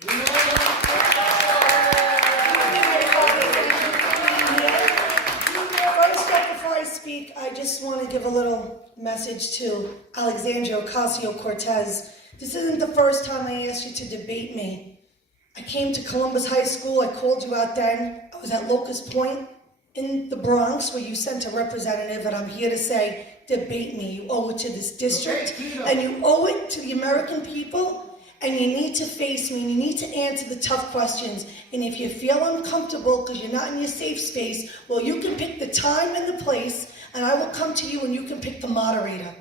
First up, before I speak, I just want to give a little message to Alexandria Ocasio-Cortez. This isn't the first time I asked you to debate me. I came to Columbus High School, I called you out then. I was at Locust Point in the Bronx where you sent a representative, and I'm here to say, debate me. You owe it to this district, and you owe it to the American people, and you need to face me, and you need to answer the tough questions. And if you feel uncomfortable because you're not in your safe space, well, you can pick the time and the place, and I will come to you and you can pick the moderator.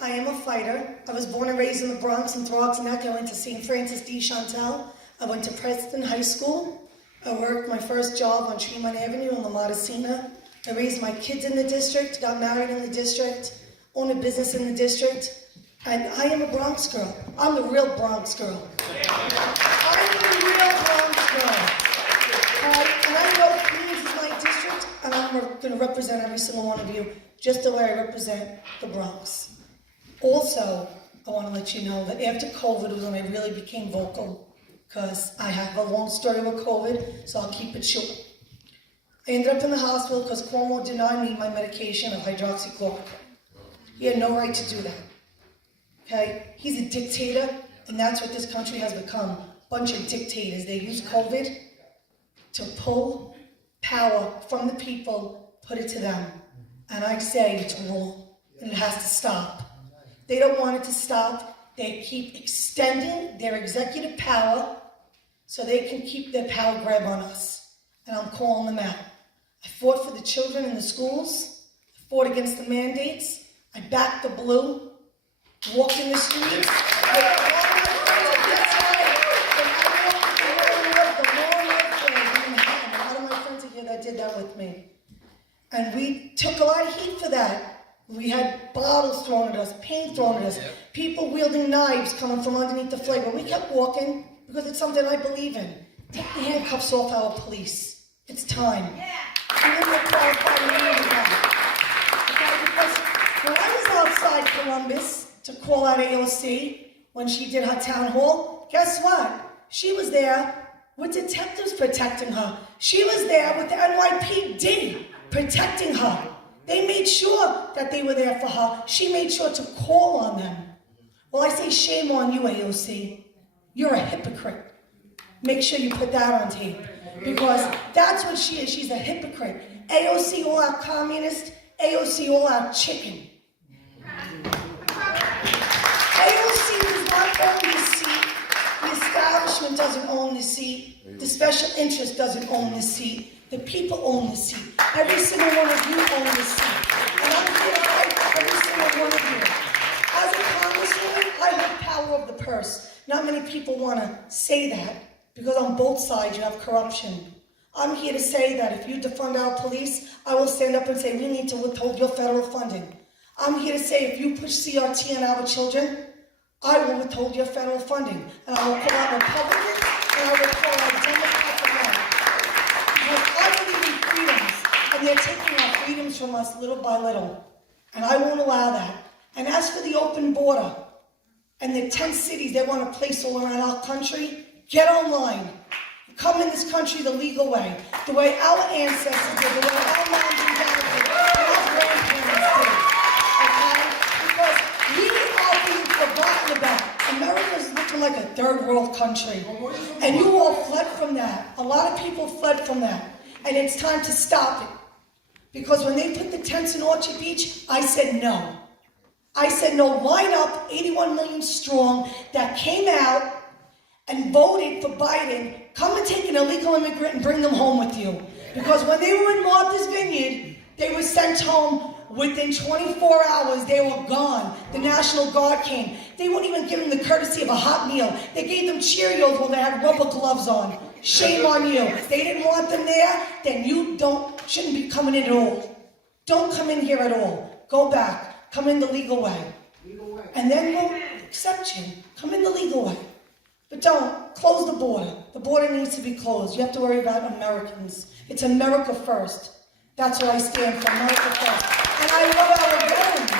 I am a fighter. I was born and raised in the Bronx and Throgs Neck. I went to St. Francis de Chantal. I went to Preston High School. I worked my first job on Tremont Avenue in La Modestina. I raised my kids in the district, got married in the district, owned a business in the district, and I am a Bronx girl. I'm the real Bronx girl. I'm the real Bronx girl. And I know Queens is my district, and I'm going to represent every single one of you just the way I represent the Bronx. Also, I want to let you know that after COVID was when I really became vocal, because I have a long story with COVID, so I'll keep it short. I ended up in the hospital because Cuomo denied me my medication of hydroxychloroquine. He had no right to do that. Okay? He's a dictator, and that's what this country has become. A bunch of dictators. They use COVID to pull power from the people, put it to them. And I say it's wrong, and it has to stop. They don't want it to stop. They keep extending their executive power so they can keep their power grab on us. And I'm calling them out. I fought for the children in the schools. I fought against the mandates. I backed the blue, walked in the streets. A lot of my friends are here that did that with me. And we took a lot of heat for that. We had bottles thrown at us, paint thrown at us, people wielding knives coming from underneath the flag. But we kept walking because it's something I believe in. Take the handcuffs off our police. It's time. Because when I was outside Columbus to call out AOC when she did her town hall, guess what? She was there with detectives protecting her. She was there with the NYPD protecting her. They made sure that they were there for her. She made sure to call on them. Well, I say shame on you, AOC. You're a hypocrite. Make sure you put that on tape. Because that's what she is. She's a hypocrite. AOC all out communist. AOC all out chicken. AOC does not own the seat. The establishment doesn't own the seat. The special interest doesn't own the seat. The people own the seat. Every single one of you own the seat. And I'm here to fight for every single one of you. As a congresswoman, I have power of the purse. Not many people want to say that because on both sides you have corruption. I'm here to say that if you defund our police, I will stand up and say we need to withhold your federal funding. I'm here to say if you push CRT on our children, I will withhold your federal funding. And I will call out Republicans and I will call out Democrats alike. I believe in freedoms, and they're taking our freedoms from us little by little, and I won't allow that. And as for the open border and the 10 cities they want to place all around our country, get online. Come in this country the legal way, the way our ancestors did, the way our moms and dads did, and our grandparents did. Okay? Because we are being forgotten about. America's looking like a third world country. And you all fled from that. A lot of people fled from that. And it's time to stop it. Because when they put the tents in Orchard Beach, I said no. I said no, line up 81 million strong that came out and voted for Biden. Come and take an illegal immigrant and bring them home with you. Because when they were in Martha's Vineyard, they were sent home. Within 24 hours, they were gone. The National Guard came. They wouldn't even give them the courtesy of a hot meal. They gave them Cheerios while they had rubber gloves on. Shame on you. They didn't want them there, then you shouldn't be coming in at all. Don't come in here at all. Go back. Come in the legal way. And then we'll accept you. Come in the legal way. But don't. Close the border. The border needs to be closed. You have to worry about Americans. It's America first. That's what I stand for, America first. And I love our veterans.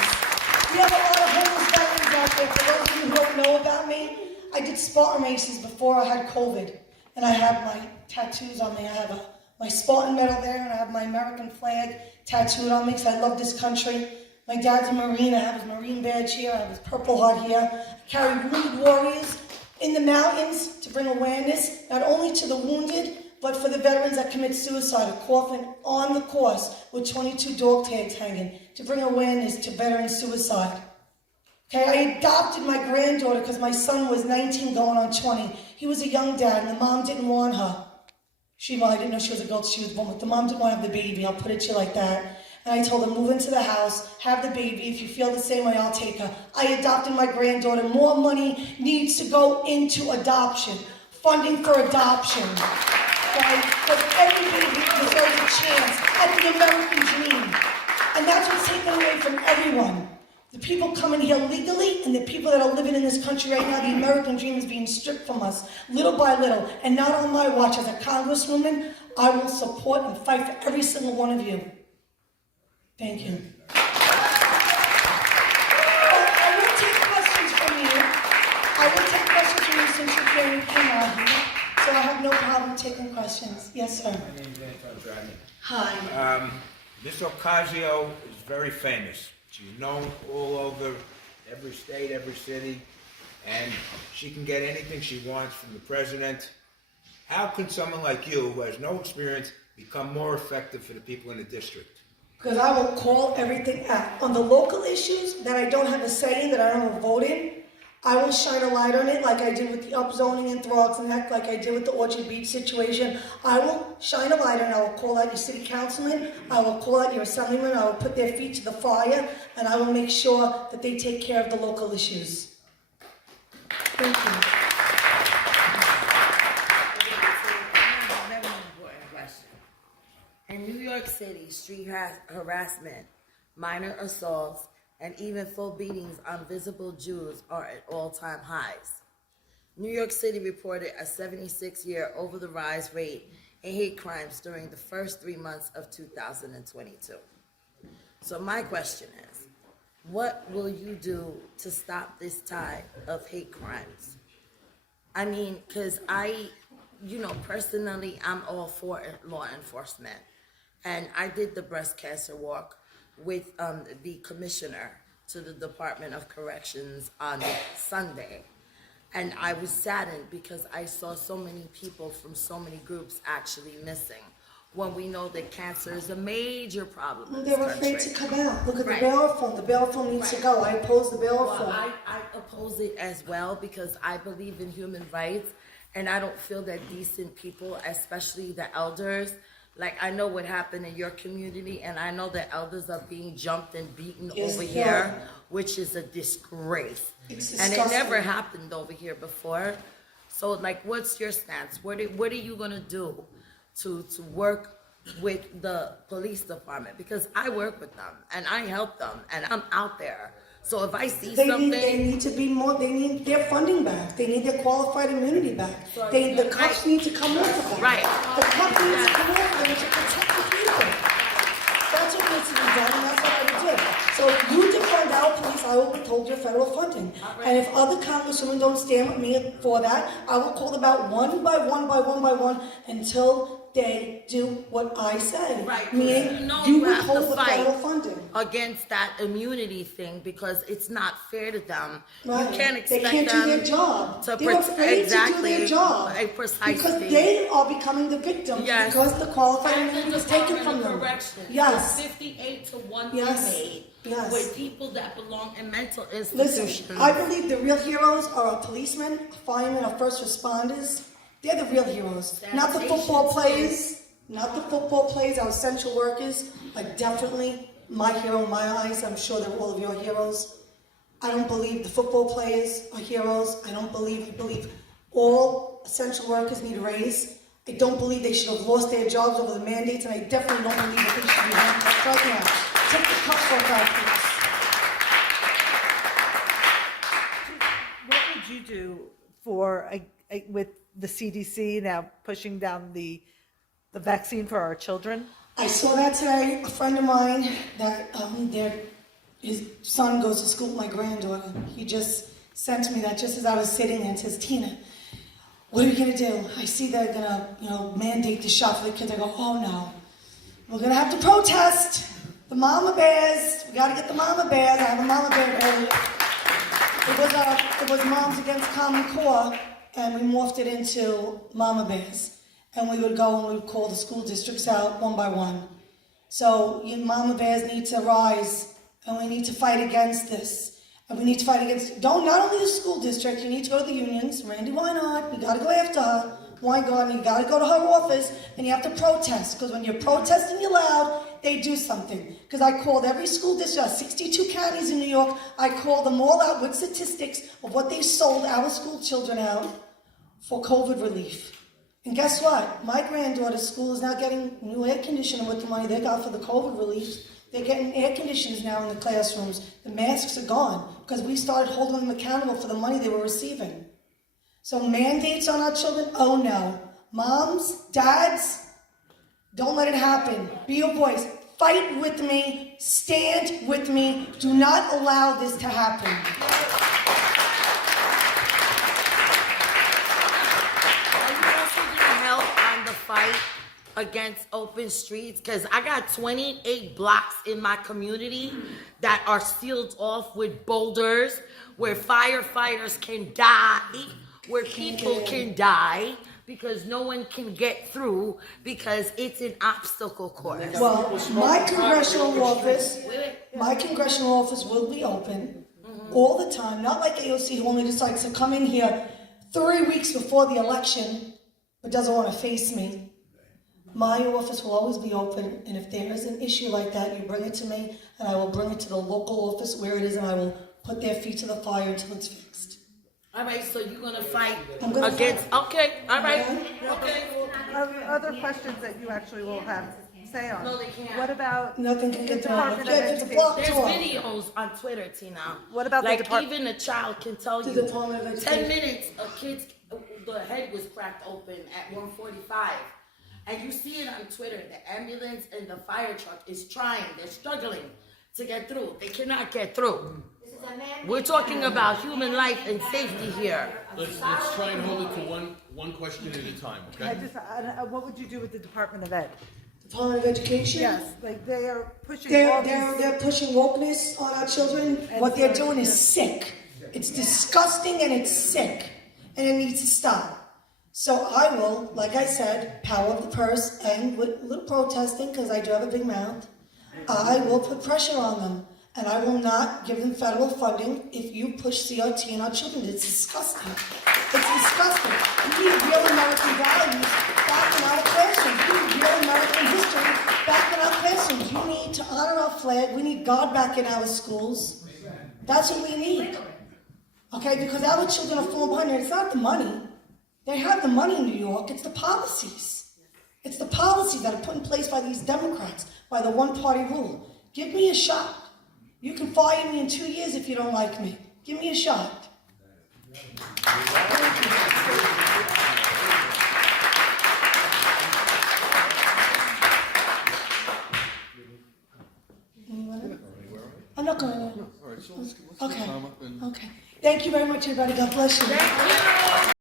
We have a lot of homeless veterans out there. For those of you who don't know about me, I did Spartan races before I had COVID. And I have my tattoos on me. I have my Spartan medal there, and I have my American flag tattooed on me because I love this country. My dad's a Marine. I have his Marine badge here. I have his Purple Heart here. I carry wounded warriors in the mountains to bring awareness, not only to the wounded, but for the veterans that commit suicide, a coffin on the course with 22 dog tags hanging, to bring awareness to veteran suicide. Okay, I adopted my granddaughter because my son was 19 going on 20. He was a young dad, and the mom didn't want her. I didn't know she was a girl till she was born, but the mom didn't want to have the baby. I'll put it to you like that. And I told her, move into the house, have the baby. If you feel the same way, I'll take her. I adopted my granddaughter. More money needs to go into adoption, funding for adoption. Right? Because every baby deserves a chance at the American dream. And that's what's taken away from everyone. The people coming here legally and the people that are living in this country right now, the American dream is being stripped from us, little by little. And not on my watch. As a congresswoman, I will support and fight for every single one of you. Thank you. I will take questions from you. I will take questions from you since you're here and came out here. So I have no problem taking questions. Yes, sir. My name is Anton Dragon. Hi. Ms. Ocasio is very famous. She's known all over every state, every city, and she can get anything she wants from the president. How can someone like you, who has no experience, become more effective for the people in the district? Because I will call everything out. On the local issues that I don't have a say in, that I don't have a vote in, I will shine a light on it like I did with the upzoning in Throgs and Neck, like I did with the Orchard Beach situation. I will shine a light on it. I will call out your city councilman. I will call out your assemblyman. I will put their feet to the fire, and I will make sure that they take care of the local issues. Thank you. In New York City, street harassment, minor assaults, and even full beatings on visible Jews are at all-time highs. New York City reported a 76-year over-the-rise rate in hate crimes during the first 3 months of 2022. So my question is, what will you do to stop this tide of hate crimes? I mean, because personally, I'm all for law enforcement. And I did the breast cancer walk with the commissioner to the Department of Corrections on Sunday. And I was saddened because I saw so many people from so many groups actually missing, when we know that cancer is a major problem in this They're afraid to come out. Look at the bail reform. The bail reform needs to go. I oppose the bail reform. Well, I oppose it as well because I believe in human rights, and I don't feel that decent people, especially the elders, like I know what happened in your community, and I know that elders are being jumped and beaten over here, which is a disgrace. It's and disgusting. it never happened over here before. So, like, what's your stance? What are you gonna do to work with the police department? Because I work with them and I help them, and I'm out there. So if I see something, they need to be more. They need their funding back. They need their qualified immunity back. So The cops need to come off of them. Right. The cops need to come off of them to protect the people. That's what needs to be done, and that's what I would do. So if you defund our police, I will withhold your federal funding. And if other congresswomen don't stand with me for that, I will call them out one by one until they do what I say. Right. Meaning, You you have to withhold the fight federal funding. against that immunity thing because it's not fair to them. Right. You can't expect they can't them do their job. to They're afraid to do their job. Precisely. Because they are becoming the victims Yes. because the qualified And immunity the was taken Department from of them. Corrections, Yes. 58 to 1 Yes. made Yes. with people that belong in mental Listen, institutions. I believe the real heroes are our policemen, our firemen, our first responders. They're the real heroes. Not the football players. Not the football players, our essential workers are definitely my hero in my eyes. I'm sure they're all of your heroes. I don't believe the football players are heroes. I believe all essential workers need a raise. I don't believe they should have lost their jobs over the mandates, and I definitely don't believe that they should be handcuffed right now. Take the cuffs off our What would you do for with the CDC now pushing down the vaccine for our children? I saw that today. A friend of mine that his son goes to school with my granddaughter. He just sent me that just as I was sitting there and says, Tina, what are we gonna do? I see they're gonna, mandate the shot for the kids. I go, oh no. We're gonna have to protest. The mama bears. We gotta get the mama bears. I have a mama bear earlier. It was Moms Against Common Core, and we morphed it into mama bears. And we would go and we would call the school districts out one by one. So you mama bears need to rise, and we need to fight against this. And we need to fight against, not only the school district, you need to go to the unions. Randy Weinhardt, we gotta go after her. Weingarten, you gotta go to her office, and you have to protest. Because when you're protesting, you're loud, they do something. Because I called every school district, 62 counties in New York, I called them all out with statistics of what they sold our school children out for COVID relief. And guess what? My granddaughter's school is now getting new air conditioning with the money they got for the COVID relief. They're getting air conditioners now in the classrooms. The masks are gone because we started holding them accountable for the money they were receiving. So mandates on our children? Oh no. Moms, dads, don't let it happen. Be a voice. Fight with me. Stand with me. Do not allow this to happen. Fight against open streets, because I got 28 blocks in my community that are sealed off with boulders, where firefighters can die, where people can die because no one can get through because it's an obstacle course. Well, my congressional office will be open all the time, not like AOC who only decides to come in here 3 weeks before the election but doesn't want to face me. My office will always be open, and if there is an issue like that, you bring it to me, and I will bring it to the local office where it is, and I will put their feet to the fire until it's fixed. All right, so you're gonna fight gonna against? fight. Okay, all right, Okay. okay. Other questions that you actually will have say on? No, they can't. What about Nothing can the get through. Department of Yeah, it's a Education? block There's tour. videos on Twitter, Tina. What about the like Depart- even a child can tell The you. Department of 10 Education. minutes, a kid's the head was cracked open at 1:45, and you see it on Twitter. The ambulance and the fire truck is trying. They're struggling to get through. They cannot get through. We're talking about human life and safety here. Let's try and hold it to one question at a time, okay? What would you do with the Department of Ed? Department of Education? Yes, like they are pushing all these. They're pushing wokeness on our children. What they're doing is sick. It's disgusting and it's sick. And it needs to stop. So I will, like I said, power of the purse and with a little protesting, because I do have a big mouth, I will put pressure on them. And I will not give them federal funding if you push CRT on our children. It's disgusting. It's disgusting. We need real American values back in our classrooms. We need real American history back in our classrooms. You need to honor our flag. We need God back in our schools. That's what we need. Okay, because our children are falling behind. It's not the money. They have the money in New York. It's the policies. It's the policies that are put in place by these Democrats, by the one-party rule. Give me a shot. You can fire me in 2 years if you don't like me. Give me a shot. I'm not going to. Okay. Okay. Thank you very much, everybody. God bless you. Thank you.